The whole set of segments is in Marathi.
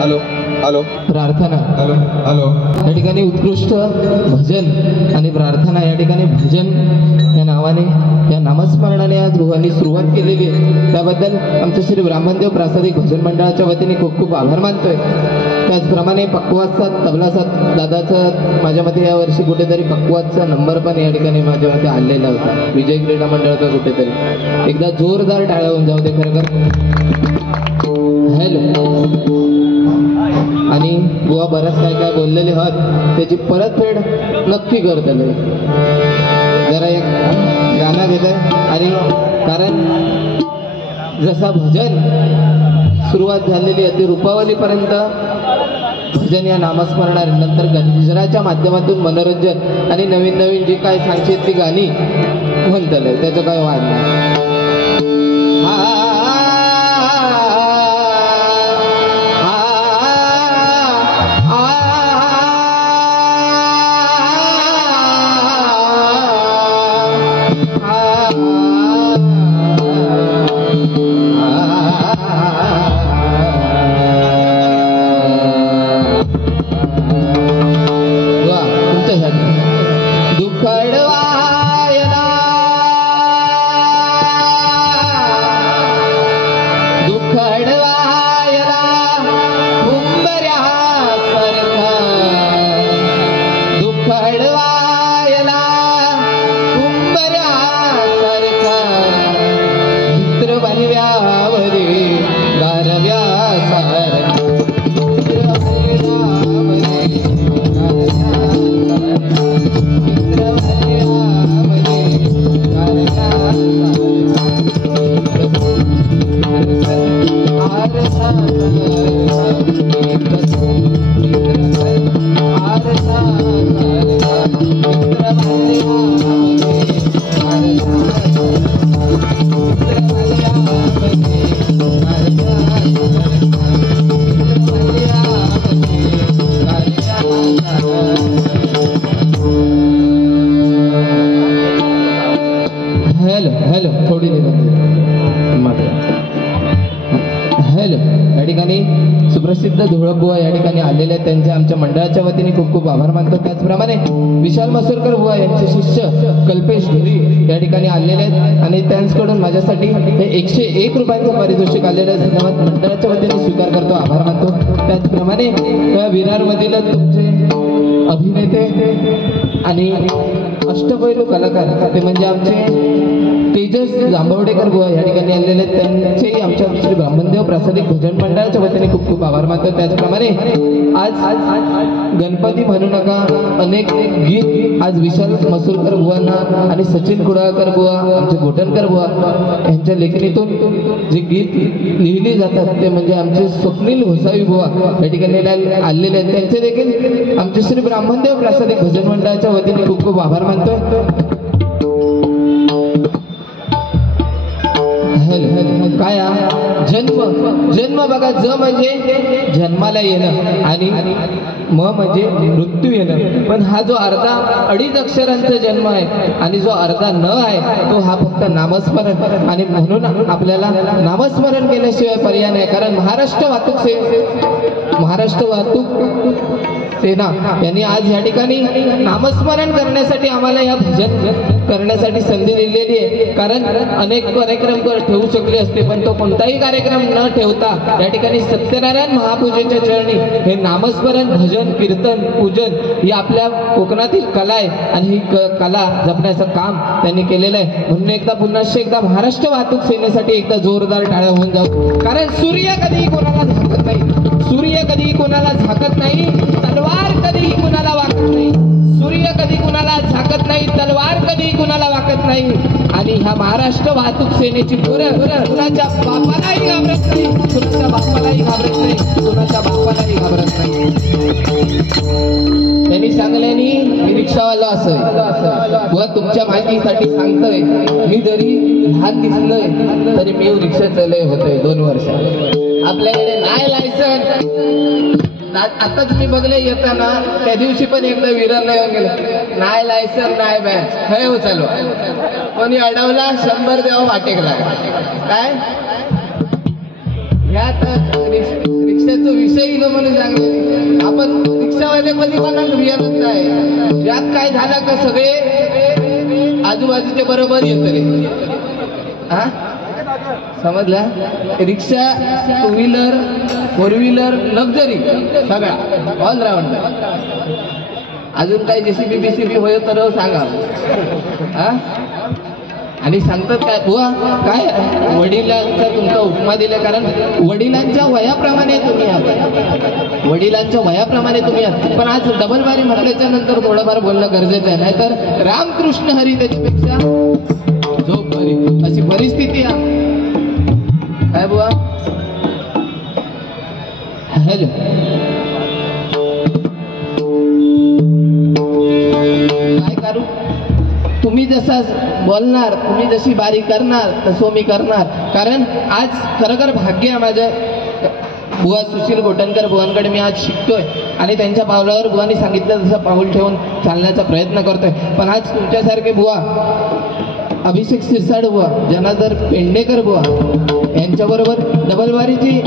हॅलो हॅलो प्रार्थना हॅलो हॅलो या ठिकाणी उत्कृष्ट भजन आणि प्रार्थना या ठिकाणी भजन या नावाने या नामस्मरणाने आज गुहांनी सुरुवात केलेली आहे। त्याबद्दल आमच्या श्री ब्राह्मणदेव प्रासादिक भजन मंडळाच्या वतीने खूप खूप आभार मानतोय। त्याचप्रमाणे पक्वाचा तबलाचा दादाचा माझ्या मते या वर्षी कुठेतरी पक्वाचा नंबर पण या ठिकाणी माझ्या मते आलेला होता विजय क्रीडा मंडळाचा कुठेतरी। एकदा जोरदार टाळ्या होऊन जाऊ दे खरं। हॅलो आणि बुवा बरंच काय काय बोललेले आहात त्याची परतफेड नक्की करतले। जरा एक गाणं घेत आहे आणि कारण जसा भजन सुरुवात झालेली आहे ती रूपावलीपर्यंत भजन या नामस्मरणानंतर गजराच्या माध्यमातून मनोरंजन आणि नवीन नवीन जी काय सांगशील ती गाणी म्हणतले त्याचं काय वाद नाही। या ठिकाणी सुप्रसिद्ध धुळकबुवा या ठिकाणी आलेले आहेत त्यांच्या आमच्या मंडळाच्या वतीने खूप खूप आभार मानतो। त्याचप्रमाणे विशाल मसूरकर बुवा यांचे शिष्य कल्पेश धुरी या ठिकाणी आलेले आहेत आणि त्यांच्याकडून माझ्यासाठी हे 101 रुपयांचं पारितोषिक आलेलं आहे। धन्यवाद मंडळाच्या वतीने स्वीकार करतो, आभार मानतो। त्याचप्रमाणे या विरारमधील तुमचे अभिनेते आणि अष्टपैलू कलाकार ते म्हणजे आमचे तेजस जांभवडेकर बुवा या ठिकाणी आलेले त्यांचेही आमच्या श्री ब्राह्मणदेव प्रासादिक भजन मंडळाच्या वतीने खूप खूप आभार मानतो। त्याचप्रमाणे आज गणपती म्हणू नका अनेक गीत आज विशाल मसूरकर बुवांना आणि सचिन कुडाळकर बुवा आमचे गोटनकर बुवा यांच्या लेखणीतून जे गीत लिहिली जातात ते म्हणजे आमचे स्वप्नील घोसावी बुवा या ठिकाणी आलेले आहेत। त्यांचे देखील आमचे श्री ब्राह्मणदेव प्रासादिक भजन मंडळाच्या वतीने खूप खूप आभार मानतोय। काय जन्म बघा, ज म्हणजे जन्माला येणं आणि म म्हणजे मृत्यू येणं, पण हा जो अर्धा 2.5 अक्षरांचा जन्म आहे आणि जो अर्धा न आहे तो हा फक्त नामस्मरण। आणि म्हणून आपल्याला नामस्मरण केल्याशिवाय पर्याय नाही, कारण महाराष्ट्र वाहतूक सेना यांनी आज या ठिकाणी नामस्मरण करण्यासाठी आम्हाला या भजन करण्यासाठी संधी दिलेली आहे। कारण अनेक कार्यक्रम ठेवू शकले असते पण तो कोणताही कार्यक्रम न ठेवता या ठिकाणी सत्यनारायण महापूजेच्या चरणी हे नामस्मरण भजन कीर्तन पूजन ही आपल्या कोकणातील कला आहे आणि ही कला जपण्याचं काम त्यांनी केलेलं आहे। म्हणून पुन्हा महाराष्ट्र वाहतूक सेनेसाठी एकदा जोरदार टाळ्या होऊन जाऊ। कारण सूर्य कधीही कोणाला झाकत नाही, सूर्य कधीही कोणाला झाकत नाही, तलवार कधीही कुणाला वाकत नाही। सूर्य कधी कुणाला झाकत नाही, तलवार कधी कुणाला वाकत नाही। आणि ह्या महाराष्ट्र वाहतूक सेनेची कुणाच्या बापालाही घाबरत नाही, कुणाच्या बापालाही घाबरत नाही, कुणाच्या बापालाही घाबरत नाही। त्यांनी सांगल्यानी मी रिक्षावाला असोय व तुमच्या माहितीसाठी सांगतोय, मी जरी लहान दिसलोय तरी मी रिक्षा चालय होतोय 2 वर्ष। आपल्याकडे नाही लायसन, आता तुम्ही बघले येताना त्या दिवशी पण एकदा विरारला येऊन गेलं, नाही लायसन नाही बॅच हे हो चालू कोणी अडवला 100 देवा वाटेकला काय ह्यात रिक्षाचा विषय म्हणून सांगतो आपण रिक्षावाले कधी मनात विचारत नाही यात काय झालं का सगळे आजूबाजूच्या बरोबर येत रे हा समजला रिक्षा two wheeler four wheeler luxury सगळ्या ऑलराऊंडर अजून काही जेसीबी बीसीबी होय तर सांगा हा आणि सांगतात काय बुवा काय वडिलांचा तुमचा उपमा दिला कारण वडिलांच्या वयाप्रमाणे तुम्ही आहात वडिलांच्या वयाप्रमाणे तुम्ही आहात पण आज डबल बारी म्हटल्याच्या नंतर थोडंफार बोलणं गरजेचं आहे नाहीतर रामकृष्ण हरी त्याच्यापेक्षा झोप बरी अशी परिस्थिती आहे काय बुवा हॅलो काय करू तुम्ही जसा बोलणार तुम्ही जशी बारी करणार तसं मी करणार कारण आज खरोखर भाग्य आहे माझं बुवा सुशील गोटनकर बुवांकडे मी आज शिकतोय आणि त्यांच्या पावलावर बुवांनी सांगितलं तसं पाऊल ठेवून चालण्याचा प्रयत्न करतोय पण आज तुमच्यासारखे बुवा अभिषेक सिरसाड बुवा जनार्दन पेडणेकर बुवा यांच्याबरोबर डबलबारीची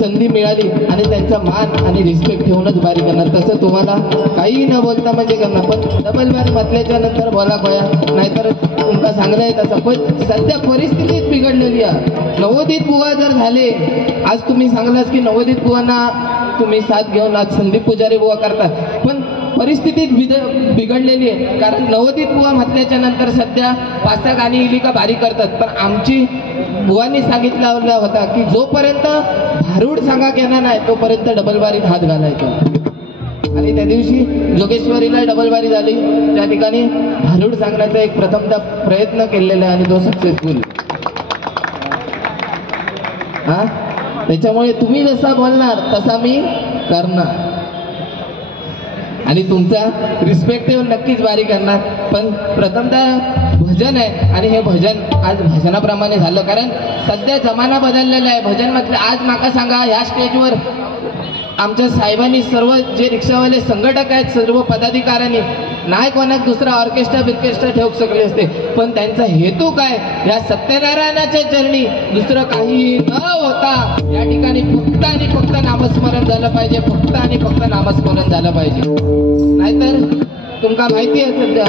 संधी मिळाली आणि त्यांचा मान आणि रिस्पेक्ट ठेवूनच बारी करणार तसं तुम्हाला काही न बोलता म्हणजे करणार पण डबलबारी म्हटल्याच्या नंतर बोला खोया नाहीतर तुमका सांगता येत असं पण सध्या परिस्थितीच बिघडलेली आहे नवोदित बुवा जर झाले आज तुम्ही सांगलास की नवोदित बुवांना तुम्ही साथ घेऊन आज संदीप पुजारी बुवा करतात पण परिस्थितीच बिघडलेली आहे कारण नवोदित बुवा म्हटल्याच्या नंतर सध्या 5-6 गाणी इली का बारी करतात पण आमची बुवांनी सांगितला होता की जोपर्यंत भारूड सांगा केला नाही तोपर्यंत डबलबारीत हात घालायचा आणि त्या दिवशी जोगेश्वरीला डबलबारी झाली त्या ठिकाणी भारूड सांगण्याचा एक प्रथमतः प्रयत्न केलेला आहे आणि तो सक्सेसफुल हा त्याच्यामुळे तुम्ही जसा बोलणार तसा मी करणार आणि तुमचा रिस्पेक्ट ठेवून नक्कीच बारी करणार पण प्रथमतः भजन आहे आणि हे भजन आज भजनाप्रमाणे झालं कारण सध्या जमाना बदललेला आहे भजन म्हटलं आज माका सांगा ह्या स्टेजवर आमच्या साहेबांनी सर्व जे रिक्षावाले संघटक आहेत सर्व पदाधिकाऱ्यांनी नाही कोणाक दुसरा ऑर्केस्ट्रा बिर्केस्ट्रा ठेवू शकले असते पण त्यांचा हेतू काय या सत्यनारायणाच्या चरणी दुसरं काही न होता या ठिकाणी फक्त आणि फक्त नामस्मरण झालं पाहिजे फक्त आणि फक्त नामस्मरण झालं पाहिजे नाहीतर तुमका माहिती आहे सध्या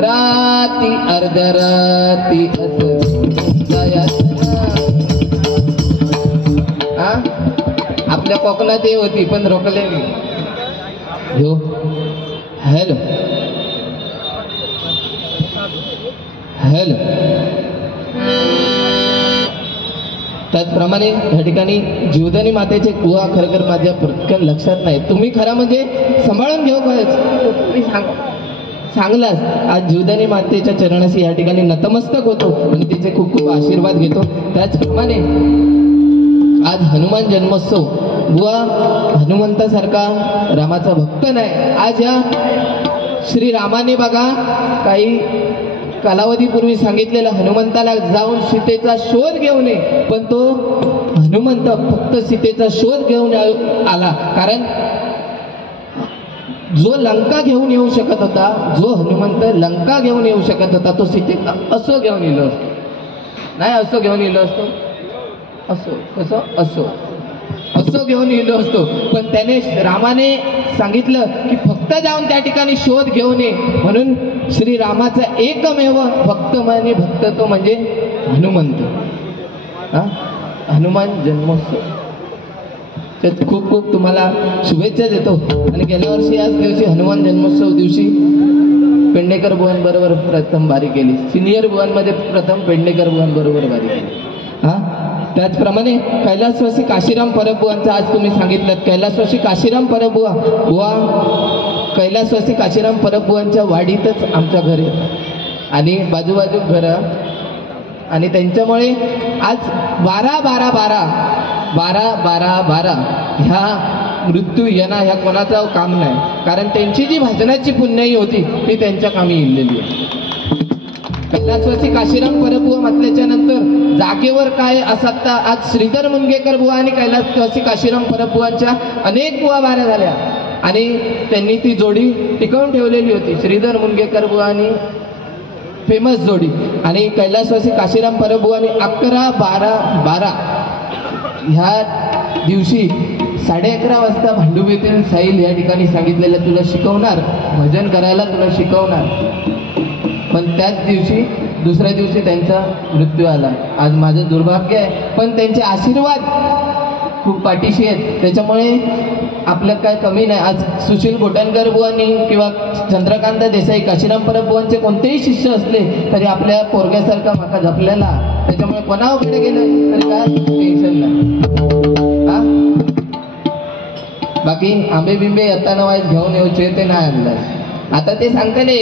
राती अर्धराती हा आपल्या कोकणात हे होती पण रोखले हो हॅलो हॅलो त्याचप्रमाणे या ठिकाणी जीवदानी मातेचे बुवा खरखर माझ्या पटकन लक्षात नाही तुम्ही खरं म्हणजे सांभाळून घेऊ तुम्ही सांगलास आज जीवदानी मातेच्या चरणाशी या ठिकाणी नतमस्तक होतो आणि तिचे खूप खूप आशीर्वाद घेतो त्याचप्रमाणे आज हनुमान जन्मोत्सव बुवा हनुमंतासारखा रामाचा भक्त नाही आज या श्रीरामाने बघा काही कालावधीपूर्वी सांगितलेलं हनुमंताला जाऊन सीतेचा शोध घेऊन ये पण तो हनुमंत फक्त सीतेचा शोध घेऊन आला कारण जो लंका घेऊन येऊ शकत होता जो हनुमंत लंका घेऊन येऊ शकत होता तो सीतेचा असो घेऊन येलो असतो नाही असो घेऊन येलो असतो असो कसं असो असो घेऊन येलो असतो पण त्याने रामाने सांगितलं की फक्त जाऊन त्या ठिकाणी शोध घेऊन ये म्हणून श्रीरामाचा एकमेव भक्त भक्त तो म्हणजे हनुमंत हनुमान जन्मोत्सव त्यात खूप खूप तुम्हाला शुभेच्छा देतो आणि गेल्या वर्षी याच दिवशी हनुमान जन्मोत्सव दिवशी पेडणेकर बुवांबरोबर प्रथम बारी केली सिनियर बुवांमध्ये प्रथम पेडणेकर बुवांबरोबर बारी केली हा त्याचप्रमाणे कैलासवासी काशीराम परबुवांचा आज तुम्ही सांगितलं कैलासवासी काशीराम परबुवा बुवा कैलासवासी काशीराम परबुवांच्या वाडीतच आमच्या घरी आणि बाजूबाजू घरं आणि त्यांच्यामुळे आज 12-12-12 ह्या मृत्यू येणं ह्या कोणाचं काम नाही कारण त्यांची जी भजनाची पुण्याई होती ती त्यांच्या कामी इल्लेली आहे कैलासवासी काशीराम परबुवा म्हटल्याच्या नंतर जागेवर काय असतात आज श्रीधर मुनगेकर बुवा आणि कैलासवासी काशीराम परबुवांच्या अनेक बुवा बाऱ्या झाल्या आणि त्यांनी ती जोडी टिकवून ठेवलेली होती श्रीधर मुनगेकर बुवा आणि फेमस जोडी आणि कैलासवासी काशीराम परबुवांनी 11-12-12 ह्या दिवशी 11:30 वाजता भांडूप येथील साहिल या ठिकाणी सांगितलेलं तुला शिकवणार, भजन करायला तुला शिकवणार. पण त्याच दिवशी दुसऱ्या दिवशी त्यांचा मृत्यू आला. आज माझं दुर्भाग्य आहे, पण त्यांचे आशीर्वाद खूप पाठीशी आहेत. त्याच्यामुळे आपलं काय कमी नाही. आज सुशील गोटणकर बुवांनी किंवा चंद्रकांत देसाई, काशीराम परब बुवांचे कोणतेही शिष्य असले तरी आपल्या पोरग्यासारखा माका जपलेला. त्याच्यामुळे कोणाकडे गेलं तरी काय टेन्शन नाही. हा बाकी आंबे बिंबे येताना वाईट घेऊन येऊचे ते नाही आणलं. आता ते सांगतले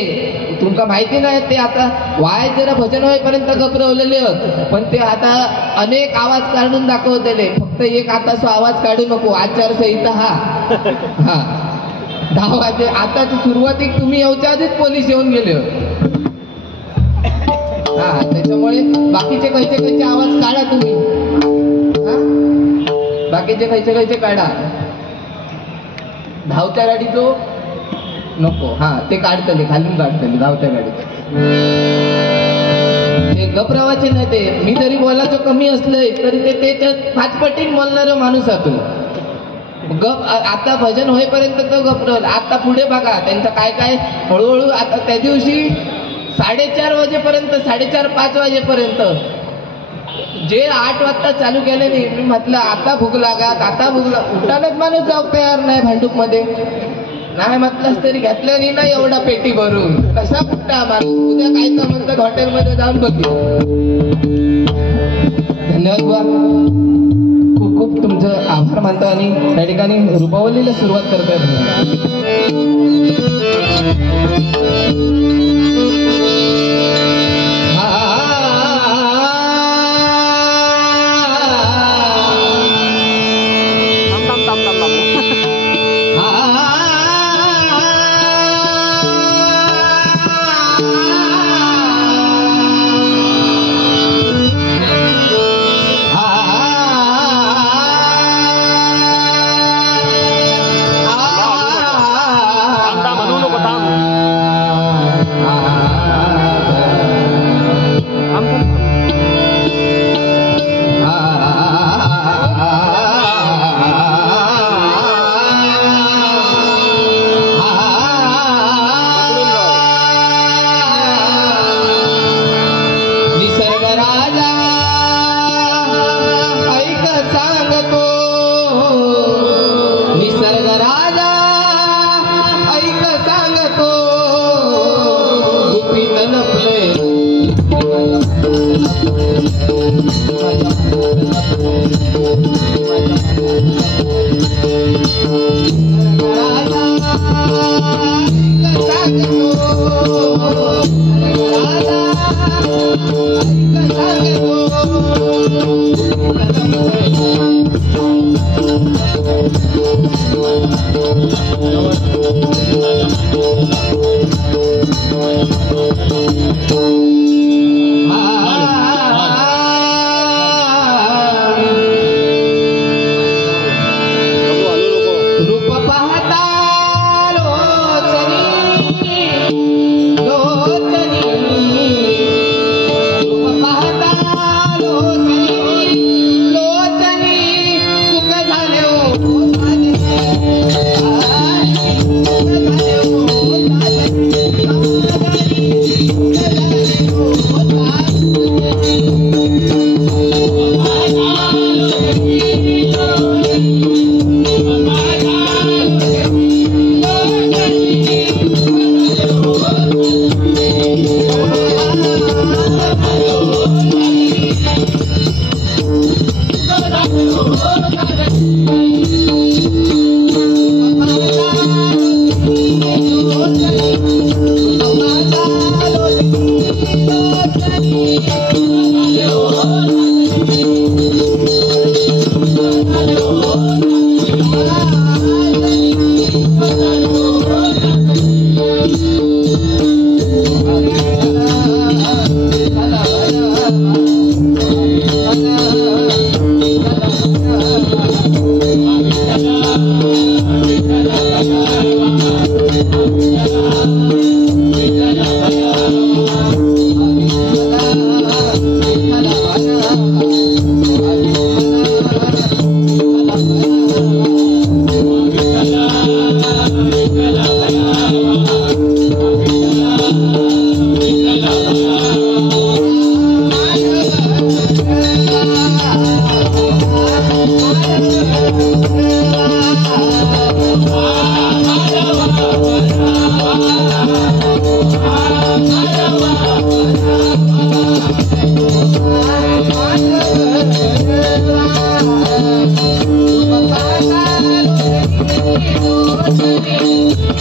तुमका माहिती नाही, ते आता वाय जरा भजन होईपर्यंत गपरवलेले होत, पण ते आता अनेक आवाज काढून दाखवतले. फक्त एक आताचा आवाज काढू नको, आचारसंहिता हा 10 वाजे. आता सुरुवातीक तुम्ही येऊच्या आधीच पोलीस येऊन गेले हा. त्याच्यामुळे बाकीचे खयचे आवाज काढा तुम्ही. हा बाकीचे खयचे काढा. धावत्या गाडीचो नको, हा ते काढतले खालून काढतले धावत्या गाडीचं. ते गपरावाचे नाही. ते मी जरी बोलायचं कमी असलंय तरी ते त्याच्यात 5 पटीने बोलणार माणूस आतो. गप आता भजन होईपर्यंत तो गपरवला. आता पुढे बघा त्यांचं काय काय हळूहळू. आता त्या दिवशी 4:30 वाजेपर्यंत, 4:30-5 वाजेपर्यंत जे 8 वाजता चालू केले नाही. मी म्हटलं आता भूक लागात, आता भूक लाग. उठानच माणूस जाऊ तयार नाही भांडूप मध्ये. नाही म्हटलंच तरी घेतलं नाही एवढा पेटी भरून. कसा कुठला माणूस उद्या काय तर म्हणतात हॉटेलमध्ये जाऊन बघू. धन्यवाद बुवा, खूप खूप तुमचं आभार मानतो. आणि त्या ठिकाणी रूपावलीला सुरुवात करतोय.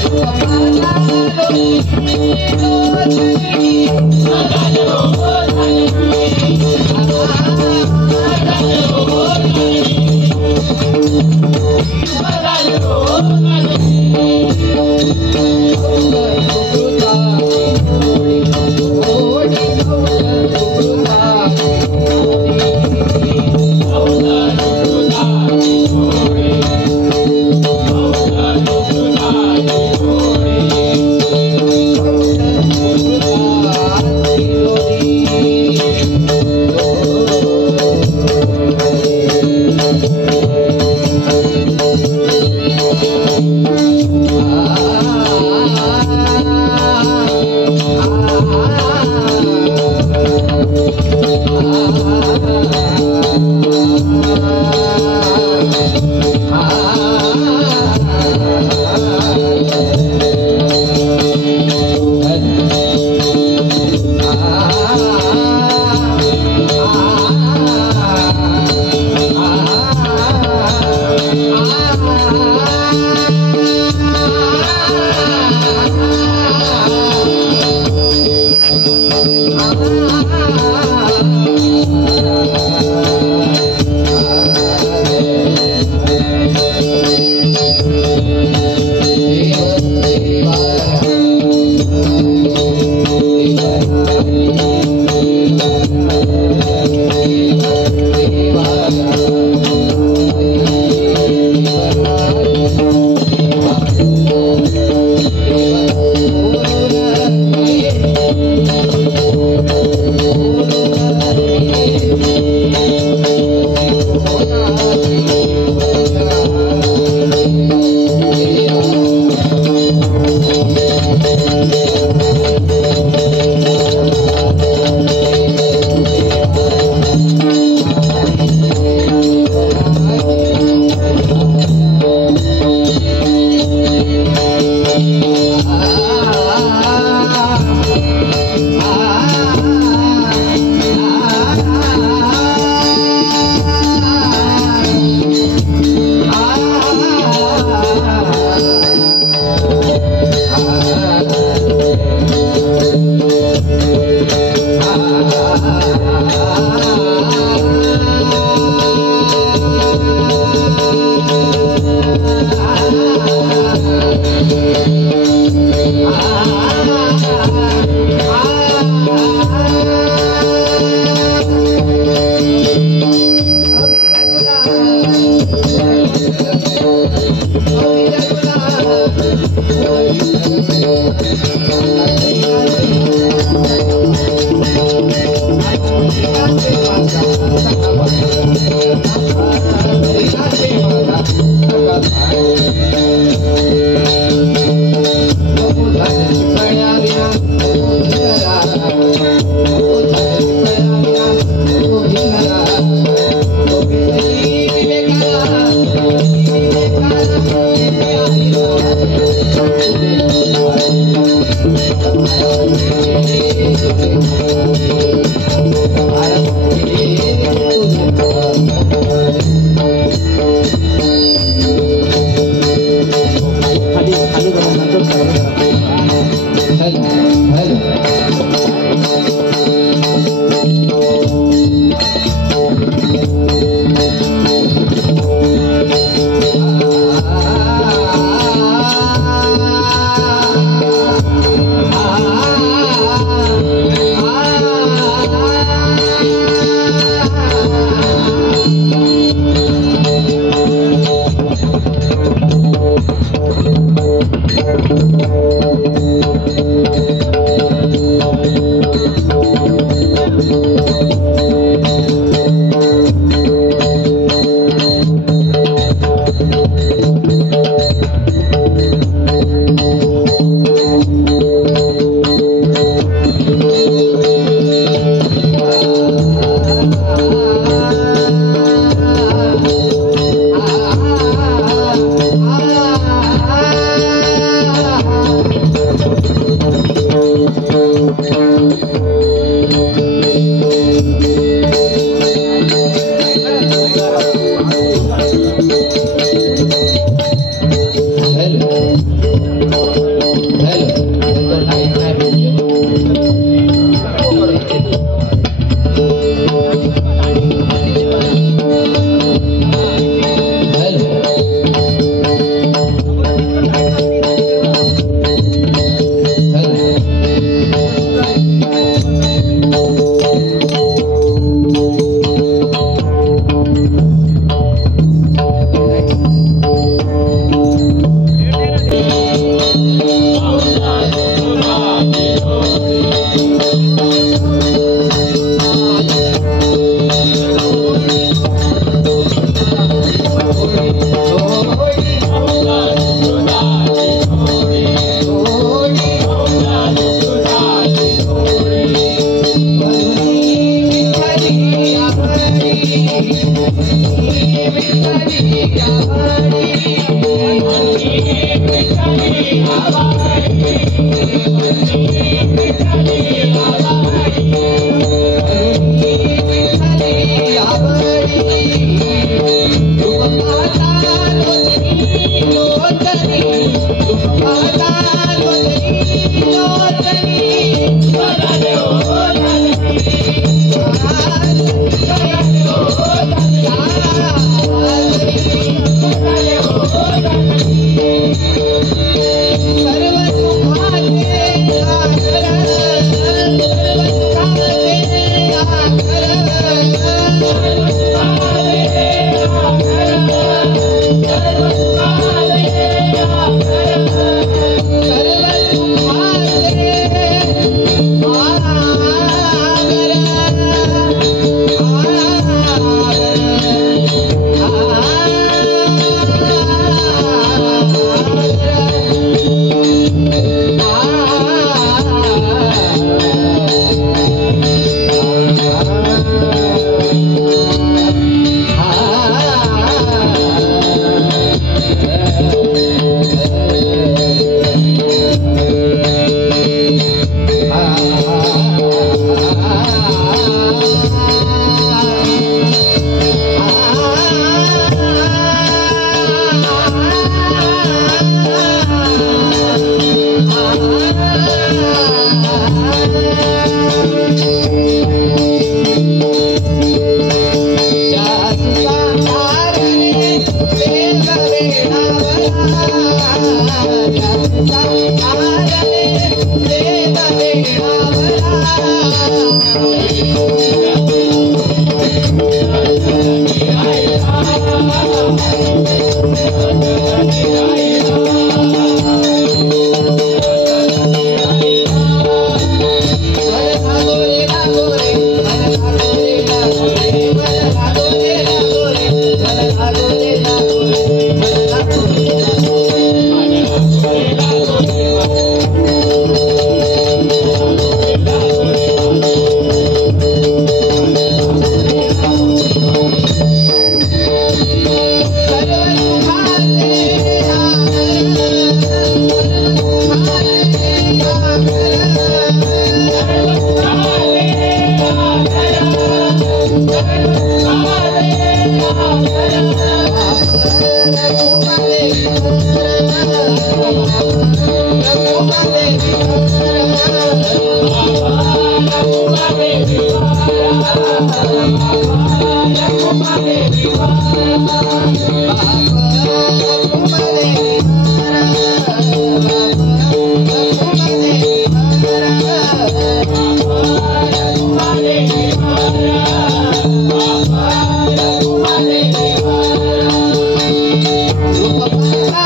Melody.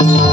Bye.